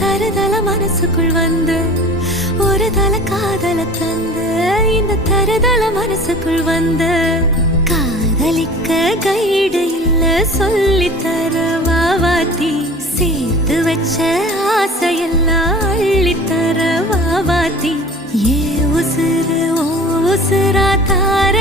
தருதல மனசுக்குள் வந்து ஒரு தல காதல தந்து இந்த தருதல மனசுக்குள் வந்து காதலிக்க கைடு இல்ல சொல்லி தர வாவாத்தி சேர்த்து வச்ச ஆசையெல்லாம் அள்ளி தர வாவாத்தி ஏ உசுறு ஓ உசுரா தார